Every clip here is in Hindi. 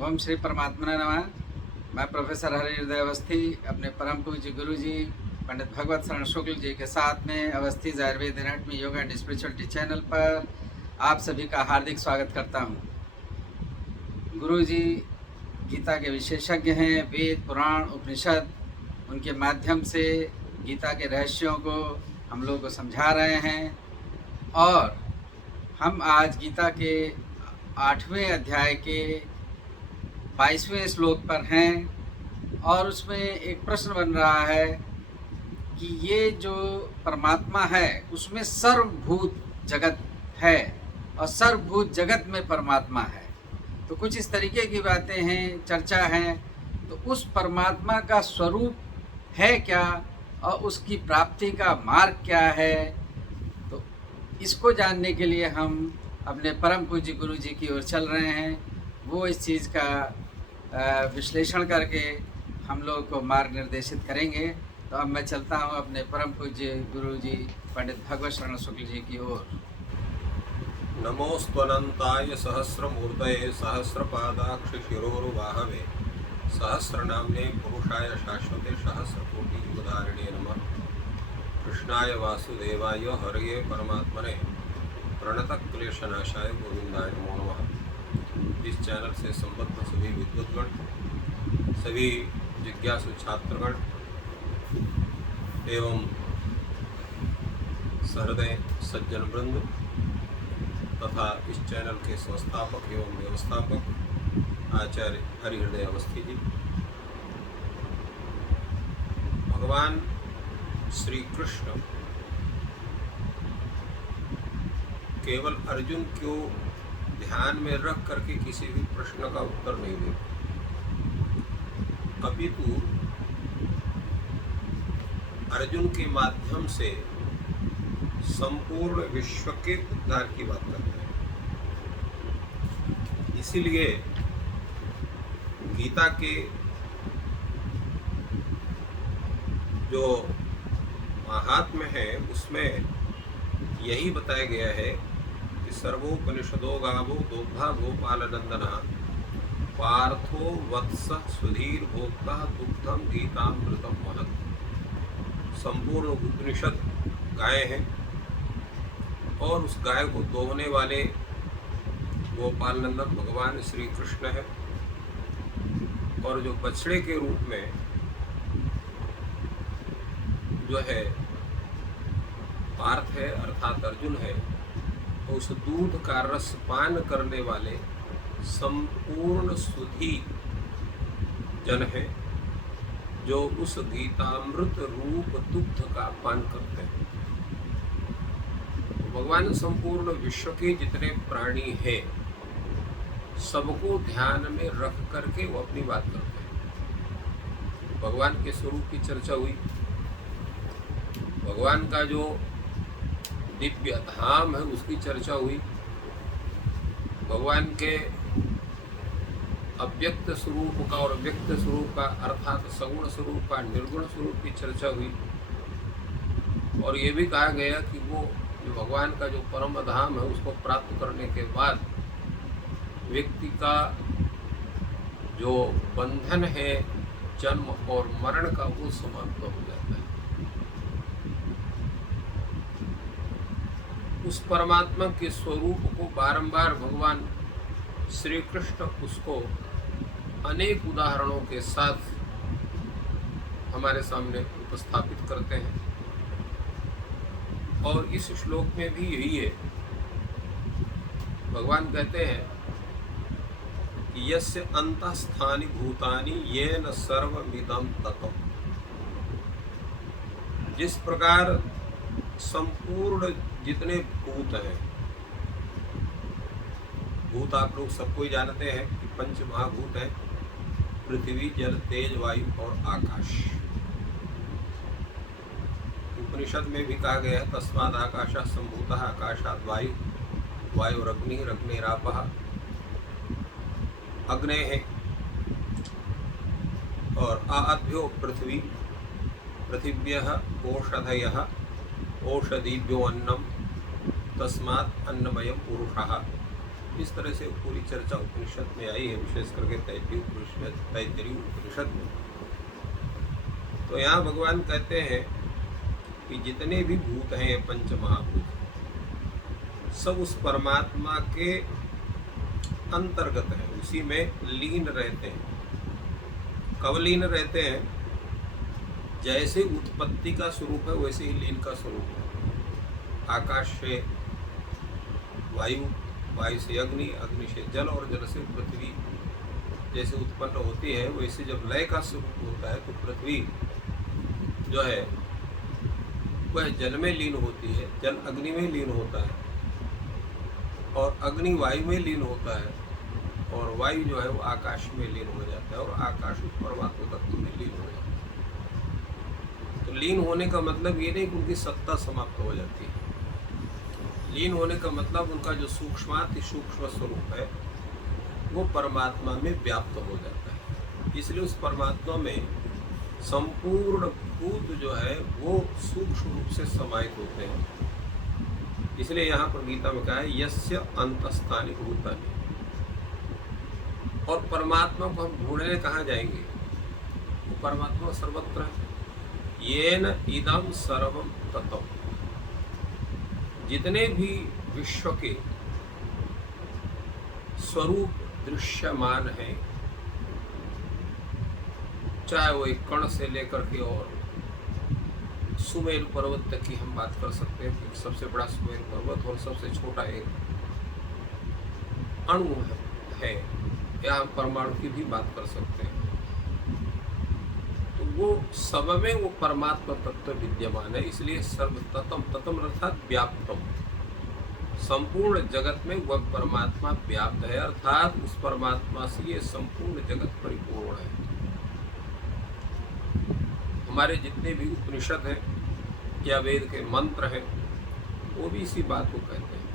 ओम श्री परमात्मा नमः। मैं प्रोफेसर हरि हृदय अवस्थी अपने परम पूज्य गुरु जी पंडित भगवत शरण शुक्ल जी के साथ में Awasthi Ayurveda anatomy yoga and spirituality channel पर आप सभी का हार्दिक स्वागत करता हूं। गुरु जी गीता के विशेषज्ञ हैं। वेद पुराण उपनिषद उनके माध्यम से गीता के रहस्यों को हम लोग को समझा रहे हैं और हम आज गीता के 8वें अध्याय के 22वें श्लोक पर हैं और उसमें एक प्रश्न बन रहा है कि ये जो परमात्मा है उसमें सर्वभूत जगत है और सर्वभूत जगत में परमात्मा है। तो कुछ इस तरीके की बातें हैं, चर्चा है। तो उस परमात्मा का स्वरूप है क्या और उसकी प्राप्ति का मार्ग क्या है, तो इसको जानने के लिए हम अपने परम पूज्य गुरु जी की ओर चल रहे हैं। वो इस चीज़ का विश्लेषण करके हम लोग को मार्ग निर्देशित करेंगे। तो अब मैं चलता हूँ अपने परम पूज्य गुरु जी पंडित भगवत शरण शुक्ल जी की ओर। नमोस्त्वनंताय सहस्रमूर्तये सहस्रपादाक्ष शिरोरुबाहवे सहस्रनाम्ने पुरुषाय शाश्वते सहस्रकोटि युगधारिणे नमः। कृष्णाय वासुदेवाय हरये परमात्मने प्रणतक्लेशनाशाय गोविंदाय नमो नमः। इस चैनल से संबद्ध सभी विद्वद्गण, सभी जिज्ञासु छात्रगण एवं सहृदय सज्जन वृंद तथा इस चैनल के संस्थापक एवं व्यवस्थापक आचार्य हरिहृदय अवस्थी जी, भगवान श्री कृष्ण केवल अर्जुन को ध्यान में रख करके किसी भी प्रश्न का उत्तर नहीं देते, अपितु अर्जुन के माध्यम से संपूर्ण विश्व के उद्धार की बात करते हैं। इसीलिए गीता के जो महात्म्य है उसमें यही बताया गया है कि सर्वोपनिषदो गावो दोग्धा गोपालनंदना पार्थो वत्स सुधीर भोक्ता दुग्धम गीतामृतम महत्। संपूर्ण उपनिषद गाय हैं और उस गाय को दोहने वाले गोपाल नंदन भगवान श्री कृष्ण है और जो बछड़े के रूप में जो है पार्थ है अर्थात अर्जुन है, उस दूध का रस पान करने वाले संपूर्ण सुधी जन है जो उस गीतामृत रूप दुग्ध का पान करते हैं। भगवान संपूर्ण विश्व के जितने प्राणी हैं सबको ध्यान में रख करके वो अपनी बात करते हैं। भगवान के स्वरूप की चर्चा हुई, भगवान का जो दिव्य धाम है उसकी चर्चा हुई, भगवान के अव्यक्त स्वरूप का और व्यक्त स्वरूप का अर्थात सगुण स्वरूप का निर्गुण स्वरूप की चर्चा हुई और ये भी कहा गया कि वो जो भगवान का जो परम धाम है उसको प्राप्त करने के बाद व्यक्ति का जो बंधन है जन्म और मरण का वो समाप्त हो जाता है। उस परमात्मा के स्वरूप को बारंबार भगवान श्री कृष्ण उसको अनेक उदाहरणों के साथ हमारे सामने उपस्थापित करते हैं और इस श्लोक में भी यही है। भगवान कहते हैं कि यस्य अंतःस्थानि भूतानि येन सर्वमिदं ततम्। जिस प्रकार संपूर्ण जितने भूत हैं, भूत आप लोग सबको ही जानते हैं कि पंच महाभूत हैं, पृथ्वी जल तेज वायु और आकाश। उपनिषद में भी कहा गया है तस्माद् आकाशात् सम्भूतः आकाशात् वायु वायुरग्निः अग्निरापः। अग्नेः और आद्यो पृथ्वी पृथिव्यः ओषधयः ओषधीभ्यो अन्नम तस्मात् अन्नमयम् पुरुषः। इस तरह से पूरी चर्चा उपनिषद में आई है, विशेष करके तैत्तिरीय उपनिषद में। तो यहाँ भगवान कहते हैं कि जितने भी भूत हैं, पंच महाभूत, सब उस परमात्मा के अंतर्गत है, उसी में लीन रहते हैं। कब लीन रहते हैं? जैसे उत्पत्ति का स्वरूप है वैसे ही लीन का स्वरूप है। आकाश से वायु, वायु से अग्नि, अग्नि से जल और जल से पृथ्वी जैसे उत्पन्न होती है, वैसे जब लय का स्वरूप होता है तो पृथ्वी जो है वह जल में लीन होती है, जल अग्नि में लीन होता है और अग्नि वायु में लीन होता है और वायु जो है वो आकाश में लीन हो जाता है और आकाश उस परमात्मा तत्व में लीन हो जाता है। तो लीन होने का मतलब ये नहीं कि उनकी सत्ता समाप्त हो जाती है। लीन होने का मतलब उनका जो सूक्ष्माति सूक्ष्म स्वरूप है वो परमात्मा में व्याप्त हो जाता है। इसलिए उस परमात्मा में संपूर्ण भूत जो है वो सूक्ष्म रूप से समाहित होते हैं। इसलिए यहाँ पर गीता में कहा है यस्य अंतस्थानि भूतानि। और परमात्मा को हम ढूंढने कहाँ जाएंगे? वो परमात्मा सर्वत्र है। येन इदं सर्वं ततम्। जितने भी विश्व के स्वरूप दृश्यमान हैं, चाहे वो एक कण से लेकर के और सुमेरु पर्वत तक की हम बात कर सकते हैं कि सबसे बड़ा सुमेरु पर्वत और सबसे छोटा एक अणु है, या हम परमाणु की भी बात कर सकते हैं। तो वो सब में वो परमात्मा तत्व विद्यमान है। इसलिए सर्वततम, ततम अर्थात व्याप्तम, संपूर्ण जगत में वह परमात्मा व्याप्त है, अर्थात उस परमात्मा से ये संपूर्ण जगत परिपूर्ण है। हमारे जितने भी उपनिषद हैं या वेद के मंत्र हैं वो भी इसी बात को कहते हैं।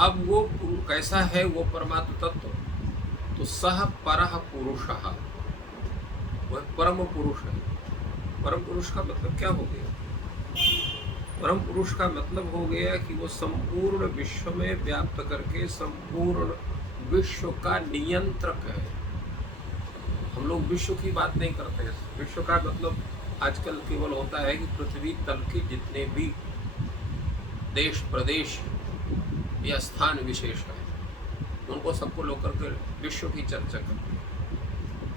अब वो कैसा है वो परमात्मा तत्व? तो सह परः पुरुषः, वह परम पुरुष है। परम पुरुष का मतलब क्या हो गया? परम पुरुष का मतलब हो गया कि वो संपूर्ण विश्व में व्याप्त करके संपूर्ण विश्व का नियंत्रक है। हम लोग विश्व की बात नहीं करते हैं। विश्व का मतलब आजकल केवल होता है कि पृथ्वी तल के जितने भी देश प्रदेश या स्थान विशेष है उनको सबको लोग करके विश्व की चर्चा करते हैं।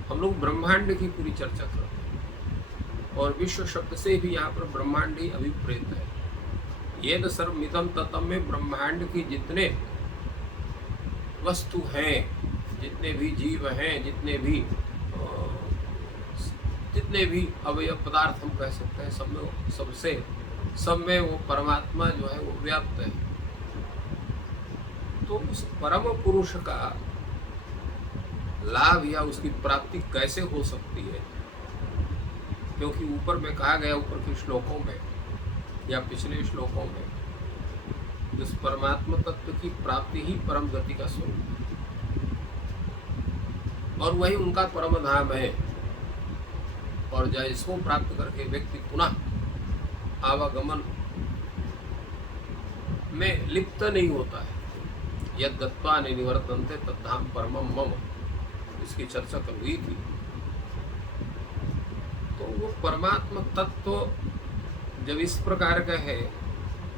हम लोग ब्रह्मांड की पूरी चर्चा करते हैं और विश्व शब्द से भी यहाँ पर ब्रह्मांड ही अभिप्रेत है। ये न सर्वमिदं ततम में ब्रह्मांड की जितने वस्तु हैं, जितने भी जीव हैं, जितने भी अवयव पदार्थ हम कह सकते हैं, सब में वो परमात्मा जो है वो व्याप्त है। तो उस परम पुरुष का लाभ या उसकी प्राप्ति कैसे हो सकती है? क्योंकि ऊपर में कहा गया, ऊपर के श्लोकों में या पिछले श्लोकों में, उस परमात्मा तत्व की प्राप्ति ही परम गति का स्वरूप है और वही उनका परम धाम है। और जब इसको प्राप्त करके व्यक्ति पुनः आवागमन में लिप्त नहीं होता है। यद दत्वा निवर्तन्ते तद्धाम परमम मम, इसकी चर्चा कल हुई थी। तो वो परमात्मा तत्व जब इस प्रकार का है,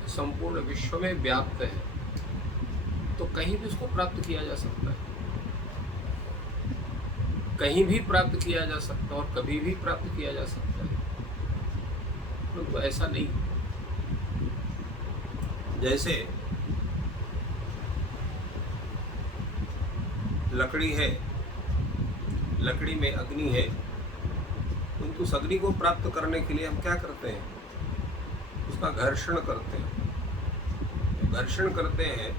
संपूर्ण विश्व में व्याप्त है, तो कहीं भी उसको प्राप्त किया जा सकता है, कहीं भी प्राप्त किया जा सकता है और कभी भी प्राप्त किया जा सकता है। तो ऐसा नहीं। जैसे लकड़ी है, लकड़ी में अग्नि है, किंतु उस अग्नि को प्राप्त करने के लिए हम क्या करते हैं? उसका घर्षण करते हैं। घर्षण करते हैं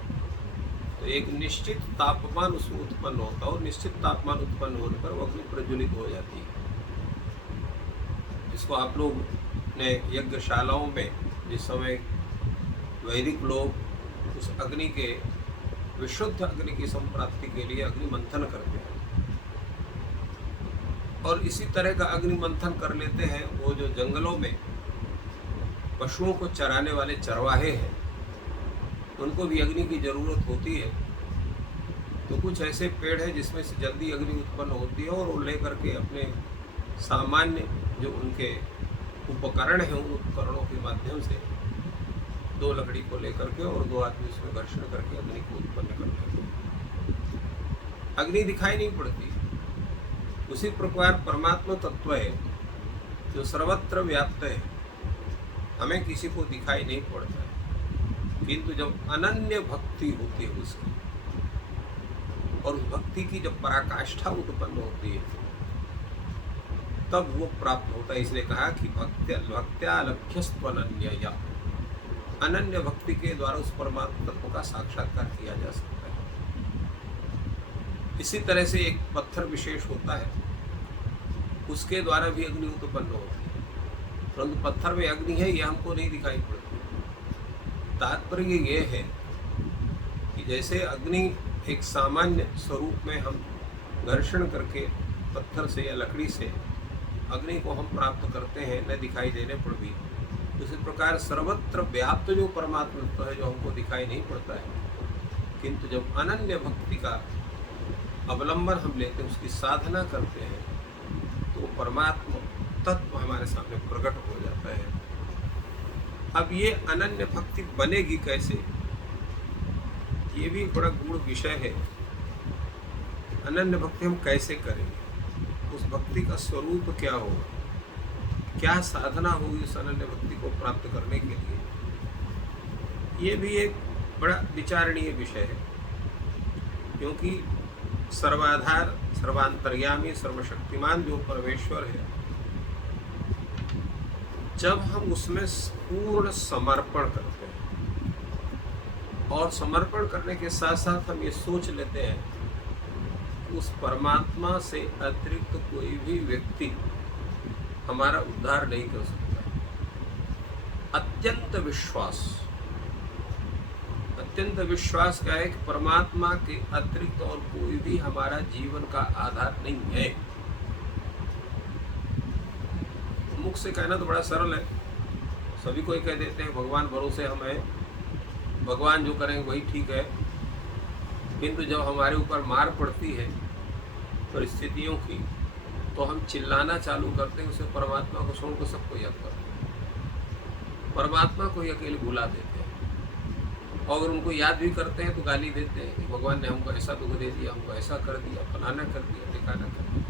तो एक निश्चित तापमान उसमें उत्पन्न होता है और निश्चित तापमान उत्पन्न होने पर वो अग्नि प्रज्वलित हो जाती है। जिसको आप लोग ने यज्ञशालाओं में जिस समय वैदिक लोग उस अग्नि के, विशुद्ध अग्नि की संप्राप्ति के लिए अग्नि मंथन करते हैं और इसी तरह का अग्नि मंथन कर लेते हैं वो जो जंगलों में पशुओं को चराने वाले चरवाहे हैं, उनको भी अग्नि की जरूरत होती है। तो कुछ ऐसे पेड़ हैं जिसमें से जल्दी अग्नि उत्पन्न होती है और वो लेकर के अपने सामान्य जो उनके उपकरण हैं उन उपकरणों के माध्यम से 2 लकड़ी को लेकर के और 2 आदमी उसमें घर्षण करके अग्नि को उत्पन्न कर लेते हैं। अग्नि दिखाई नहीं पड़ती। उसी प्रकार परमात्मा तत्व है जो सर्वत्र व्याप्त है, हमें किसी को दिखाई नहीं पड़ता है, किंतु जब अनन्य भक्ति होती है उसकी और उस भक्ति की जब पराकाष्ठा उत्पन्न होती है तब वो प्राप्त होता है। इसलिए कहा कि भक्त्या लभ्यस्त्वनन्यया, अनन्य भक्ति के द्वारा उस परमात्मा तत्व का साक्षात्कार किया जा सकता है। इसी तरह से एक पत्थर विशेष होता है, उसके द्वारा भी अग्नि उत्पन्न होती है, परंतु पत्थर में अग्नि है यह हमको नहीं दिखाई पड़ती। तात्पर्य ये है कि जैसे अग्नि एक सामान्य स्वरूप में हम घर्षण करके पत्थर से या लकड़ी से अग्नि को हम प्राप्त करते हैं न दिखाई देने पर भी, उसी प्रकार सर्वत्र व्याप्त जो परमात्मा तत्व है जो हमको दिखाई नहीं पड़ता है, किंतु जब अनन्य भक्ति का अवलंबन हम लेते हैं, उसकी साधना करते हैं, तो परमात्मा तत्व हमारे सामने प्रकट हो जाता है। अब ये अनन्य भक्ति बनेगी कैसे, ये भी बड़ा गूढ़ विषय है। अनन्य भक्ति हम कैसे करेंगे, उस भक्ति का स्वरूप क्या होगा, क्या साधना होगी उस अनन्य भक्ति को प्राप्त करने के लिए, ये भी एक बड़ा विचारणीय विषय है। क्योंकि सर्वाधार, सर्वांतर्यामी, सर्वशक्तिमान जो परमेश्वर है, जब हम उसमें पूर्ण समर्पण करते हैं और समर्पण करने के साथ साथ हम ये सोच लेते हैं कि उस परमात्मा से अतिरिक्त कोई भी व्यक्ति हमारा उद्धार नहीं कर सकता, अत्यंत विश्वास, अत्यंत विश्वास क्या है कि परमात्मा के अतिरिक्त और कोई भी हमारा जीवन का आधार नहीं है। मुख से कहना तो बड़ा सरल है, सभी कोई कह देते हैं भगवान भरोसे हम हैं, भगवान जो करेंगे वही ठीक है, किंतु जब हमारे ऊपर मार पड़ती है परिस्थितियों की तो हम चिल्लाना चालू करते हैं, उसे परमात्मा को छोड़ कर सबको याद करते हैं, परमात्मा को ही अकेले भुला देते हैं। और अगर उनको याद भी करते हैं तो गाली देते हैं कि भगवान ने हमको ऐसा दुख दे दिया, हमको ऐसा कर दिया, फलाना कर दिया, ठिकाना कर दिया।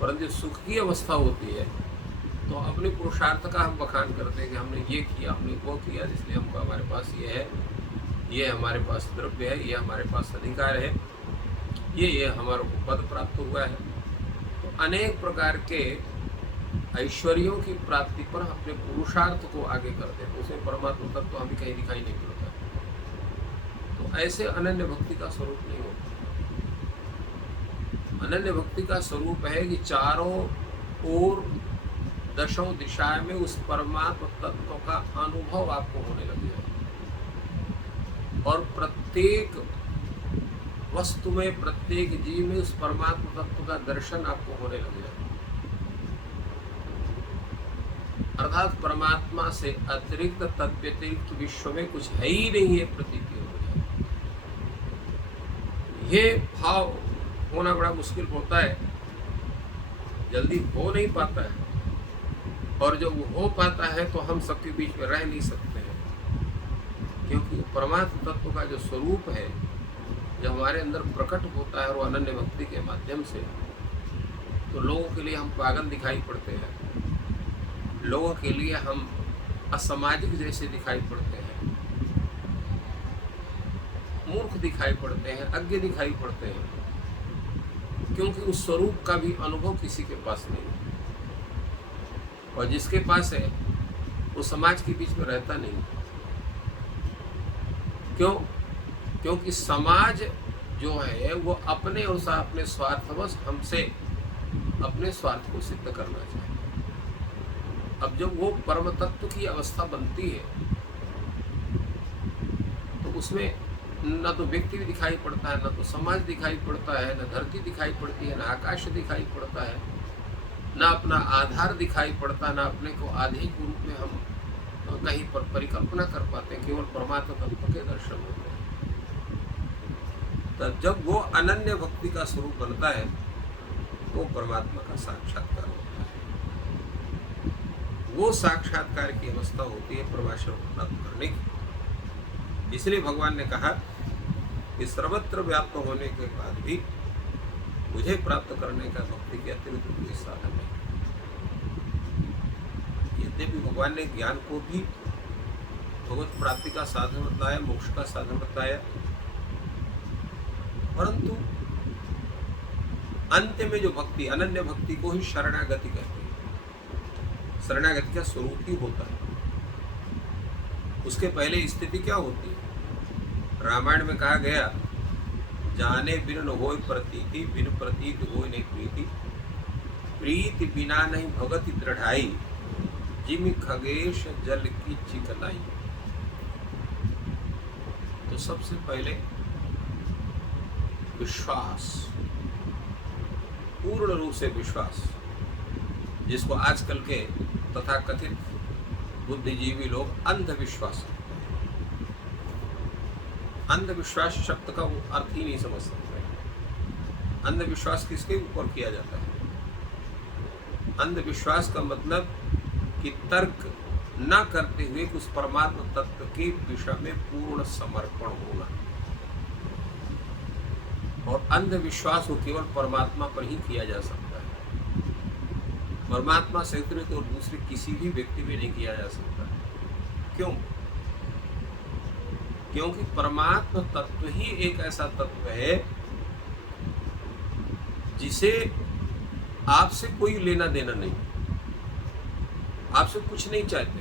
परंतु सुख की अवस्था होती है तो अपने पुरुषार्थ का हम बखान करते हैं कि हमने ये किया, हमने वो किया, इसलिए हमको हमारे पास ये है, ये हमारे पास द्रव्य है, ये हमारे पास अधिकार है, ये हमारे को पद प्राप्त हुआ है। तो अनेक प्रकार के ऐश्वर्यों की प्राप्ति पर अपने पुरुषार्थ को आगे करते हैं, तो उसमें परमात्मा तत्व तो हमें कहीं दिखाई नहीं पड़ता। तो ऐसे अनन्य भक्ति का स्वरूप नहीं होता। अनन्य भक्ति का स्वरूप है कि चारों ओर दशों दिशा में उस परमात्मा तत्व का अनुभव आपको होने लग जाए और प्रत्येक वस्तु में, प्रत्येक जीव में उस परमात्मा तत्व का दर्शन आपको होने लग जाए। अर्थात परमात्मा से अतिरिक्त, तद्व्यतिरिक्त विश्व में कुछ है ही नहीं है, प्रतीति हो जाए। ये भाव होना बड़ा मुश्किल होता है, जल्दी हो नहीं पाता है, और जब वो हो पाता है तो हम सबके बीच में रह नहीं सकते हैं, क्योंकि परमात्मा तत्व का जो स्वरूप है जब हमारे अंदर प्रकट होता है और वो अनन्य भक्ति के माध्यम से, तो लोगों के लिए हम पागल दिखाई पड़ते हैं, लोगों के लिए हम असामाजिक जैसे दिखाई पड़ते हैं, मूर्ख दिखाई पड़ते हैं, अज्ञ दिखाई पड़ते हैं, क्योंकि उस स्वरूप का भी अनुभव किसी के पास नहीं है, और जिसके पास है वो समाज के बीच में रहता नहीं। क्यों? क्योंकि समाज जो है वो अपने अनुसार, अपने स्वार्थवश हमसे अपने स्वार्थ को सिद्ध करना चाहता है। अब जब वो परम तत्व की अवस्था बनती है तो उसमें न तो व्यक्ति भी दिखाई पड़ता है, न तो समाज दिखाई पड़ता है, न धरती दिखाई पड़ती है, न आकाश दिखाई पड़ता है, ना अपना आधार दिखाई पड़ता, ना अपने को आधे के रूप में हम कहीं पर परिकल्पना कर पाते हैं, केवल परमात्मा तत्व के दर्शन होते हैं। तब जब वो अनन्य भक्ति का स्वरूप बनता है तो परमात्मा का साक्षात्कार होता है। वो साक्षात्कार की अवस्था होती है परमेश्वर को प्राप्त करने की। इसलिए भगवान ने कहा कि सर्वत्र व्याप्त होने के बाद भी मुझे प्राप्त करने का भक्ति के अतिरिक्त कोई साधन नहीं। यद्यपि भगवान ने ज्ञान को भी भगवत प्राप्ति का साधन बताया, मोक्ष का साधन बताया, परंतु अंत में जो भक्ति, अनन्य भक्ति को ही शरणागति कहते हैं। शरणागति का स्वरूप ही होता है। उसके पहले स्थिति क्या होती है? रामायण में कहा गया, जाने बिन न होय प्रतीति, बिन प्रतीत होय नहीं प्रीति, प्रीति बिना नहीं भगति दृढ़ाई, जिमि खगेश जल की चिकनाई। तो सबसे पहले विश्वास, पूर्ण रूप से विश्वास, जिसको आजकल के तथाकथित बुद्धिजीवी लोग अंधविश्वास कहते हैं। अंधविश्वास शब्द का वो अर्थ ही नहीं समझ सकते। अंधविश्वास किसके ऊपर किया जाता है? अंधविश्वास का मतलब कि तर्क न करते हुए उस परमात्मा तत्व के विषय में पूर्ण समर्पण होना। और अंधविश्वास को केवल परमात्मा पर ही किया जा सकता है। परमात्मा से अतिरिक्त और दूसरे किसी भी व्यक्ति में नहीं किया जा सकता। क्यों? क्योंकि परमात्मा तत्व ही एक ऐसा तत्व है जिसे आपसे कोई लेना देना नहीं, आपसे कुछ नहीं चाहते।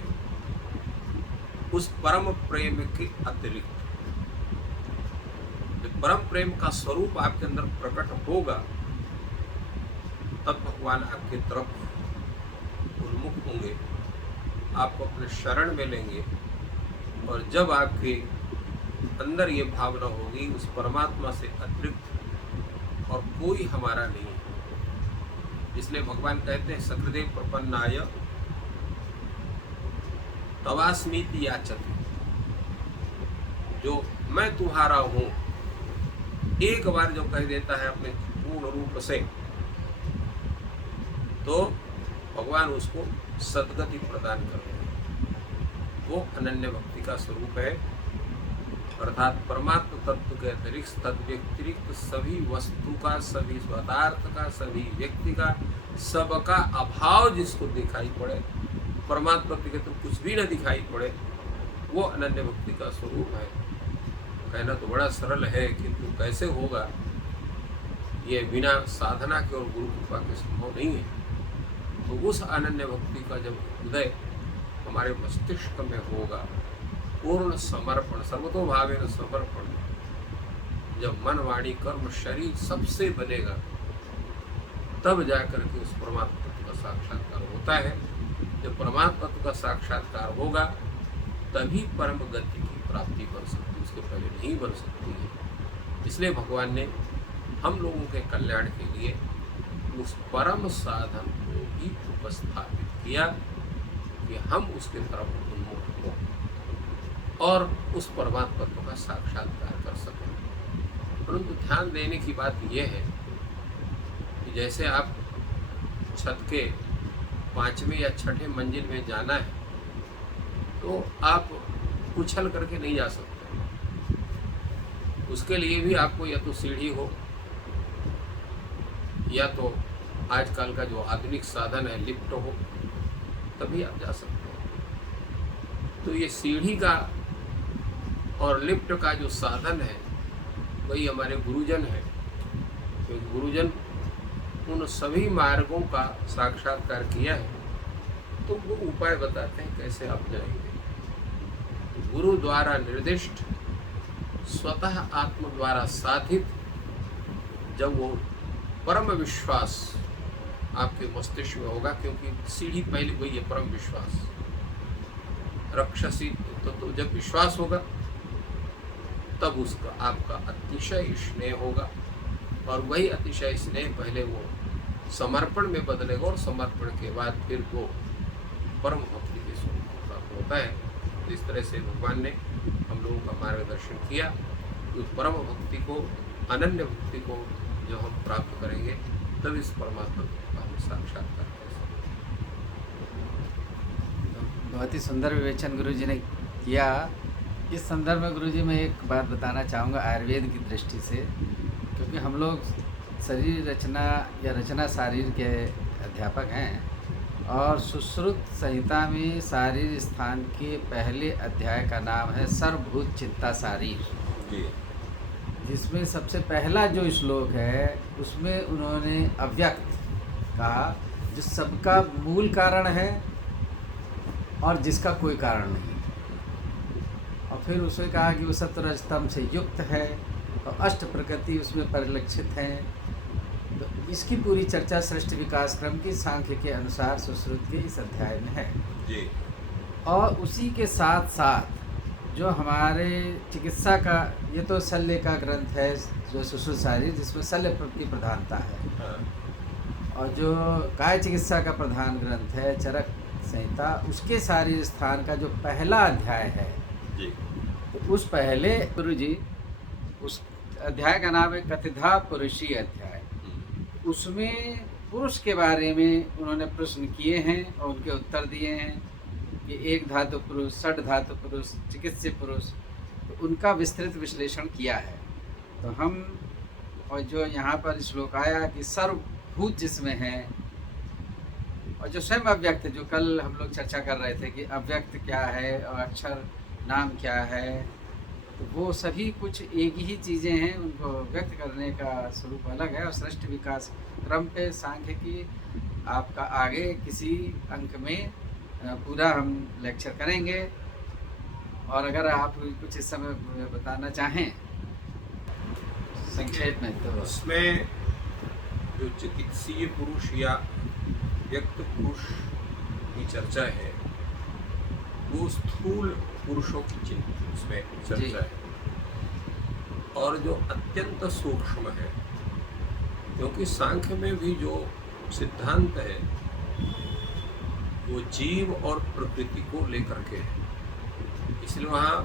उस परम प्रेम के अतिरिक्त परम प्रेम का स्वरूप आपके अंदर प्रकट होगा, तब भगवान आपके तरफ उन्मुख होंगे, आपको अपने शरण में लेंगे। और जब आपके अंदर ये भावना होगी उस परमात्मा से अतिरिक्त और कोई हमारा नहीं है, इसलिए भगवान कहते हैं सकृदेव प्रपन्नाय तवास्मीति याचति। जो मैं तुम्हारा हूं एक बार जो कह देता है अपने पूर्ण रूप से, तो भगवान उसको सद्गति प्रदान करते हैं। वो अनन्य भक्ति का स्वरूप है। अर्थात परमात्मा तत्व के अतिरिक्त तद व्यतिरिक्त सभी वस्तु का, सभी पदार्थ का, सभी व्यक्ति का, सबका अभाव जिसको दिखाई पड़े, परमात्मा के तो कुछ भी न दिखाई पड़े, वो अनन्य भक्ति का स्वरूप है। कहना तो बड़ा सरल है, किंतु कैसे होगा ये बिना साधना के और गुरु कृपा के संभव नहीं है। तो उस अनन्य भक्ति का जब उदय हमारे मस्तिष्क में होगा, पूर्ण समर्पण, सर्वतोभावेन समर्पण, जब मन वाणी कर्म शरीर सबसे बनेगा, तब जाकर के उस परमात्मा तत्व का साक्षात्कार होता है। जब परमात्मा तत्व का साक्षात्कार होगा तभी परम गति की प्राप्ति बन सकती है, उसके पहले नहीं बन सकती है। इसलिए भगवान ने हम लोगों के कल्याण के लिए उस परम साधन को भी उपस्थापित किया कि हम उसके तरफ उन्मुख हों और उस परमात्मा तत्व का साक्षात्कार कर सकें। परंतु ध्यान देने की बात यह है कि जैसे आप छत के 5वें या 6ठे मंजिल में जाना है तो आप उछल करके नहीं जा सकते। उसके लिए भी आपको या तो सीढ़ी हो या तो आजकल का जो आधुनिक साधन है लिफ्ट हो, तभी आप जा सकते हैं। तो ये सीढ़ी का और लिफ्ट का जो साधन है वही हमारे गुरुजन है। तो गुरुजन उन सभी मार्गों का साक्षात्कार किया है, तो वो उपाय बताते हैं कैसे आप जाएंगे। गुरु द्वारा निर्दिष्ट, स्वतः आत्म द्वारा साधित, जब वो परम विश्वास आपके मस्तिष्क में होगा, क्योंकि सीढ़ी पहले वही है परम विश्वास। रक्षसी तो जब विश्वास होगा तब उसका आपका अतिशय स्नेह होगा, और वही अतिशय स्नेह पहले वो समर्पण में बदलेगा और समर्पण के बाद फिर वो परम भक्ति के स्वरूप प्राप्त होता है। तो इस तरह से भगवान ने हम लोगों का मार्गदर्शन किया कि उस परम भक्ति को, अनन्य भक्ति को जो हम प्राप्त करेंगे तब इस परमात्मा का हम साक्षात्कार कर सकते हैं। बहुत ही सुंदर विवेचन गुरु जी ने किया। इस संदर्भ में गुरु जी मैं एक बात बताना चाहूँगा आयुर्वेद की दृष्टि से, क्योंकि हम लोग शरीर रचना या रचना शारीर के अध्यापक हैं और सुश्रुत संहिता में शारीर स्थान के पहले अध्याय का नाम है सर्वभूत चित्ता शारीर, जी, जिसमें सबसे पहला जो श्लोक है उसमें उन्होंने अव्यक्त कहा, जो सबका मूल कारण है और जिसका कोई कारण नहीं। और फिर उसने कहा कि वो सत्वरजतम से युक्त है और अष्ट प्रकृति उसमें परिलक्षित हैं। तो इसकी पूरी चर्चा सृष्टि विकास क्रम की सांख्य के अनुसार सुश्रुत के इस अध्याय में है जी। और उसी के साथ साथ जो हमारे चिकित्सा का, ये तो शल्य का ग्रंथ है जो सुश्रुत शारीर, जिसमें शल्य की प्रधानता है। हाँ। और जो काय चिकित्सा का प्रधान ग्रंथ है चरक संहिता, उसके शारीर स्थान का जो पहला अध्याय है जी, तो उस पहले गुरु जी उस अध्याय का नाम है कथिधा पुरुषी अध्याय। उसमें पुरुष के बारे में उन्होंने प्रश्न किए हैं और उनके उत्तर दिए हैं कि एक धातु पुरुष, षड धातु पुरुष, चिकित्सीय पुरुष, तो उनका विस्तृत विश्लेषण किया है। तो हम, और जो यहाँ पर श्लोक आया कि सर्वभूत जिसमें है, और जो स्वयं अव्यक्त, जो कल हम लोग चर्चा कर रहे थे कि अव्यक्त क्या है और अक्षर नाम क्या है, तो वो सभी कुछ एक ही चीज़ें हैं, उनको व्यक्त करने का स्वरूप अलग है। और सृष्टि विकास क्रम पे सांख्य की आपका आगे किसी अंक में पूरा हम लेक्चर करेंगे। और अगर आप कुछ इस समय बताना चाहें संक्षेप में, तो उसमें जो चिकित्सीय पुरुष या व्यक्त पुरुष की चर्चा है वो स्थूल पुरुषों की चिंता उसमें चर्चा है, और जो अत्यंत सूक्ष्म है, क्योंकि सांख्य में भी जो सिद्धांत है वो जीव और प्रकृति को लेकर के है। इसलिए वहाँ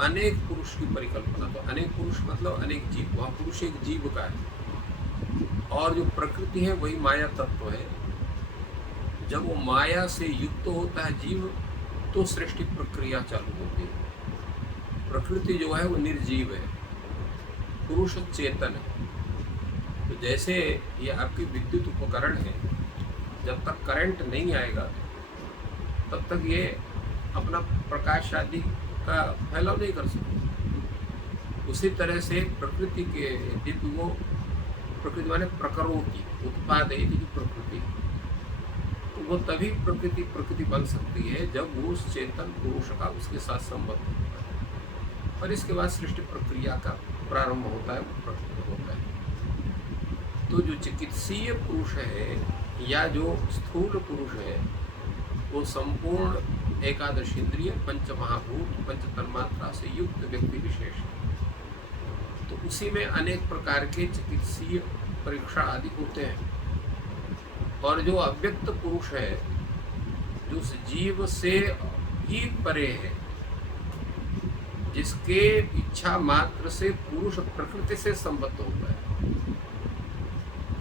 अनेक पुरुष की परिकल्पना, तो अनेक पुरुष मतलब अनेक जीव, वहाँ पुरुष एक जीव का है और जो प्रकृति है वही माया तत्व है। जब वो माया से युक्त होता है जीव तो सृष्टि प्रक्रिया चालू होती है। प्रकृति जो है वो निर्जीव है, पुरुष चेतन है। तो जैसे ये आपके विद्युत उपकरण है, जब तक करंट नहीं आएगा तब तक ये अपना प्रकाश आदि का फैलाव नहीं कर सकते। उसी तरह से प्रकृति के यदि वो प्रकृति माने प्रकरणों की उत्पाद है यदि प्रकृति, तो वो तभी प्रकृति बन सकती है जब वो उस चेतन पुरुष का उसके साथ संबंध होता है। और इसके बाद सृष्टि प्रक्रिया का प्रारंभ होता है, वो प्रकट होता है। तो जो चिकित्सीय पुरुष है या जो स्थूल पुरुष है वो संपूर्ण एकादश इंद्रिय, पंच महाभूत, पंच तन्मात्रा से युक्त व्यक्ति विशेष है। तो उसी में अनेक प्रकार के चिकित्सीय परीक्षा आदि होते हैं। और जो अव्यक्त पुरुष है जो उस जीव से ही परे है, जिसके इच्छा मात्र से पुरुष प्रकृति से संबद्ध होता है,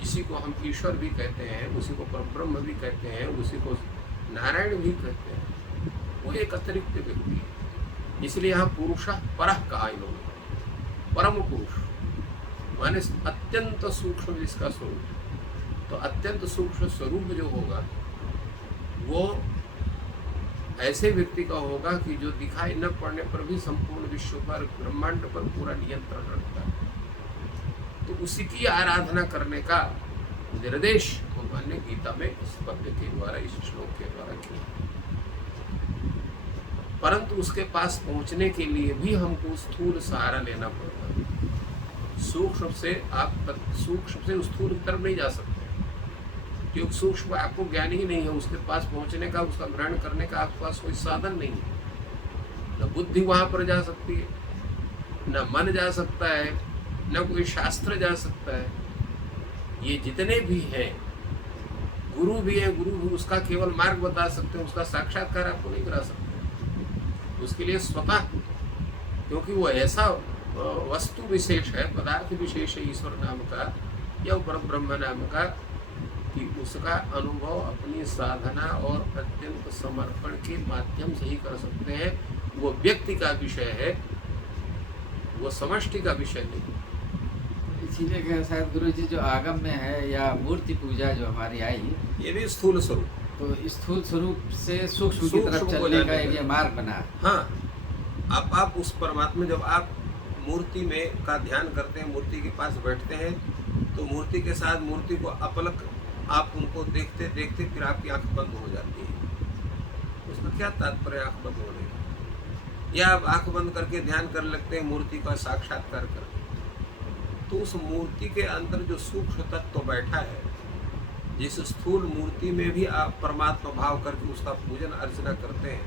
इसी को हम ईश्वर भी कहते हैं, उसी को परब्रह्म भी कहते हैं, उसी को नारायण भी कहते हैं, वो एक अतिरिक्त व्यक्ति है। इसलिए यहाँ पुरुष परः कहा इन्होंने, परम पुरुष माने अत्यंत सूक्ष्म जिसका स्वरूप। तो अत्यंत सूक्ष्म स्वरूप जो होगा वो ऐसे व्यक्ति का होगा कि जो दिखाई न पड़ने पर भी संपूर्ण विश्व पर, ब्रह्मांड पर पूरा नियंत्रण रखता है। तो उसी की आराधना करने का निर्देश भगवान ने गीता में इस पद्य के द्वारा, इस श्लोक के द्वारा किया। परंतु उसके पास पहुंचने के लिए भी हमको स्थूल सहारा लेना पड़ता है। सूक्ष्म से स्थूल की तरफ नहीं जा सकते, क्योंकि सूक्ष्म आपको ज्ञान ही नहीं है, उसके पास पहुंचने का, उसका ग्रहण करने का आपके पास कोई साधन नहीं है। न बुद्धि वहां पर जा सकती है, न मन जा सकता है, न कोई शास्त्र जा सकता है। ये जितने भी हैं, गुरु भी है, गुरु भी उसका केवल मार्ग बता सकते हैं, उसका साक्षात्कार आपको नहीं करा सकते। उसके लिए स्वतः, क्योंकि वो ऐसा वस्तु विशेष है, पदार्थ विशेष है ईश्वर नाम का या परब्रह्म नाम का, कि उसका अनुभव अपनी साधना और अत्यंत समर्पण के माध्यम से ही कर सकते हैं। वो व्यक्ति का विषय है, वो समष्टि का विषय नहीं। इसीलिए कि शायद गुरु जी जो आगम में है या मूर्ति पूजा जो हमारी आई, ये भी स्थूल स्वरूप, तो स्थूल स्वरूप से सूक्ष्म की तरफ सूक्ष्म को चलने का जाने एक ये मार्ग बना। हाँ, आप उस परमात्मा, जब आप मूर्ति में का ध्यान करते हैं, मूर्ति के पास बैठते हैं, तो मूर्ति के साथ मूर्ति को अपलक आप उनको देखते देखते फिर आपकी आंख बंद हो जाती है। उसका क्या तात्पर्य आंख बंद होने का? या आप आंख बंद करके ध्यान कर लगते हैं मूर्ति का साक्षात्कार करके, तो उस मूर्ति के अंदर जो सूक्ष्म तत्व बैठा है, जिस स्थूल मूर्ति में भी आप परमात्मा भाव करके उसका पूजन अर्चना करते हैं,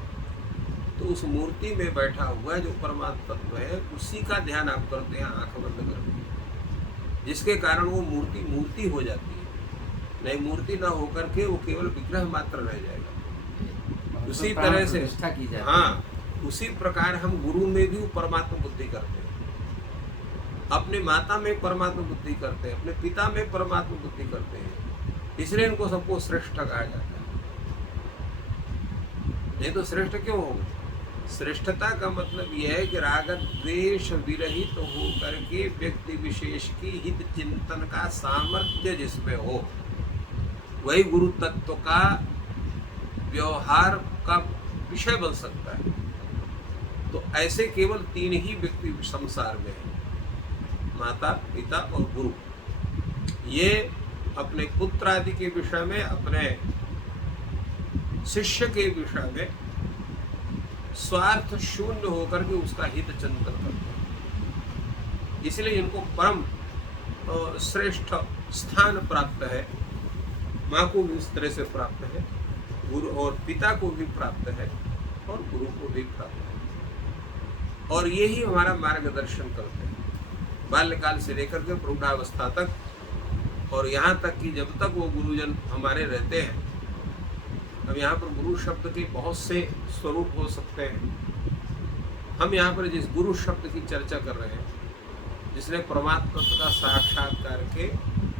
तो उस मूर्ति में बैठा हुआ जो परमात्मा तत्व है, उसी का ध्यान आप करते हैं आंख बंद करके, जिसके कारण वो मूर्ति हो जाती है। नहीं, मूर्ति ना होकर के वो केवल विग्रह मात्र रह जाएगा। उसी तरह से की जाए। हाँ, उसी प्रकार हम गुरु में भी परमात्मा बुद्धि करते हैं, अपने माता में परमात्मा बुद्धि करते हैं, अपने पिता में परमात्मा बुद्धि करते हैं। इसलिए इनको सबको श्रेष्ठ कहा जाता है। नहीं तो श्रेष्ठ क्यों होगा? श्रेष्ठता का मतलब यह है कि राग द्वेष विरहित तो हो करके व्यक्ति विशेष की हित चिंतन का सामर्थ्य जिसमें हो, वही गुरु तत्व का व्यवहार का विषय बन सकता है। तो ऐसे केवल 3 ही व्यक्ति संसार में हैं, माता, पिता और गुरु। ये अपने पुत्र आदि के विषय में, अपने शिष्य के विषय में स्वार्थ शून्य होकर के उसका हित चिंतन करते हैं। इसलिए इनको परम श्रेष्ठ स्थान प्राप्त है। माँ को भी इस तरह से प्राप्त है, गुरु और पिता को भी प्राप्त है, और गुरु को भी प्राप्त है। और यही हमारा मार्गदर्शन करते हैं बाल्यकाल से लेकर के प्रौढ़ावस्था तक, और यहाँ तक कि जब तक वो गुरुजन हमारे रहते हैं। अब यहाँ पर गुरु शब्द के बहुत से स्वरूप हो सकते हैं। हम यहाँ पर जिस गुरु शब्द की चर्चा कर रहे हैं, जिसने परमात्मा का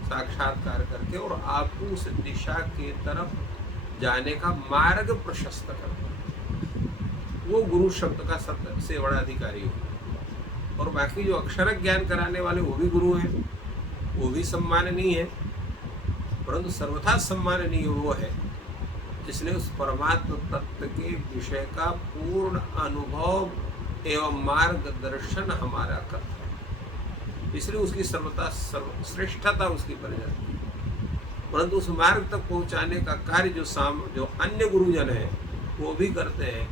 साक्षात्कार करके और आपको उस दिशा के तरफ जाने का मार्ग प्रशस्त करता है, वो गुरु शब्द का सबसे बड़ा अधिकारी हो। और बाकी जो अक्षर ज्ञान कराने वाले वो भी गुरु हैं, वो भी सम्माननीय है, परंतु सर्वथा सम्माननीय वो है जिसने उस परमात्म तत्व के विषय का पूर्ण अनुभव एवं मार्गदर्शन हमारा करता है। इसलिए उसकी सर्वथा श्रेष्ठता उसकी बन जाती है। परंतु उस मार्ग तक पहुंचाने का कार्य जो अन्य गुरुजन हैं वो भी करते हैं।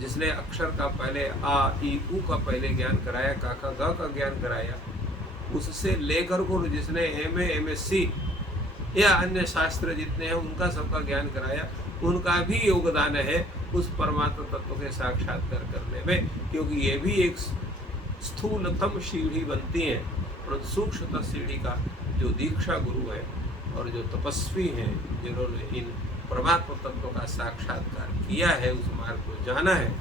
जिसने अक्षर का पहले आ ई उ का पहले ज्ञान कराया, का का ग का ज्ञान कराया, उससे लेकर को जिसने MA MSc या अन्य शास्त्र जितने हैं उनका सबका ज्ञान कराया, उनका भी योगदान है उस परमात्मा तत्व के साक्षात्कार करने में। क्योंकि ये भी एक स्थूलतम सीढ़ी बनती है, परंतु सूक्ष्मतम सीढ़ी का जो दीक्षा गुरु है और जो तपस्वी हैं, जिन्होंने इन परमात्मा तत्व का साक्षात्कार किया है, उस मार्ग को जाना है,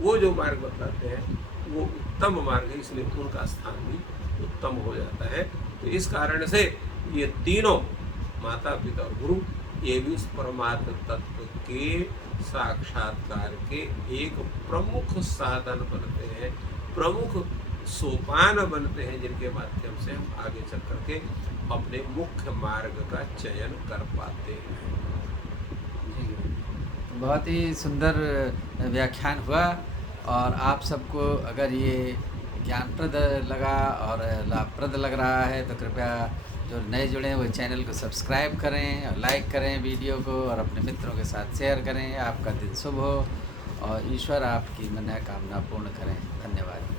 वो जो मार्ग बताते हैं वो उत्तम मार्ग है। इसलिए उनका स्थान भी उत्तम हो जाता है। तो इस कारण से ये तीनों माता, पिता और गुरु, ये भी उस परमात्मा तत्व के साक्षात्कार के एक प्रमुख साधन बनते हैं, प्रमुख सोपान बनते हैं, जिनके माध्यम से हम आगे चल करके अपने मुख्य मार्ग का चयन कर पाते हैं। बहुत ही सुंदर व्याख्यान हुआ, और आप सबको अगर ये ज्ञानप्रद लगा और लाभप्रद लग रहा है तो कृपया जो नए जुड़े हैं वो चैनल को सब्सक्राइब करें और लाइक करें वीडियो को, और अपने मित्रों के साथ शेयर करें। आपका दिन शुभ हो और ईश्वर आपकी मनोकामना पूर्ण करें। धन्यवाद।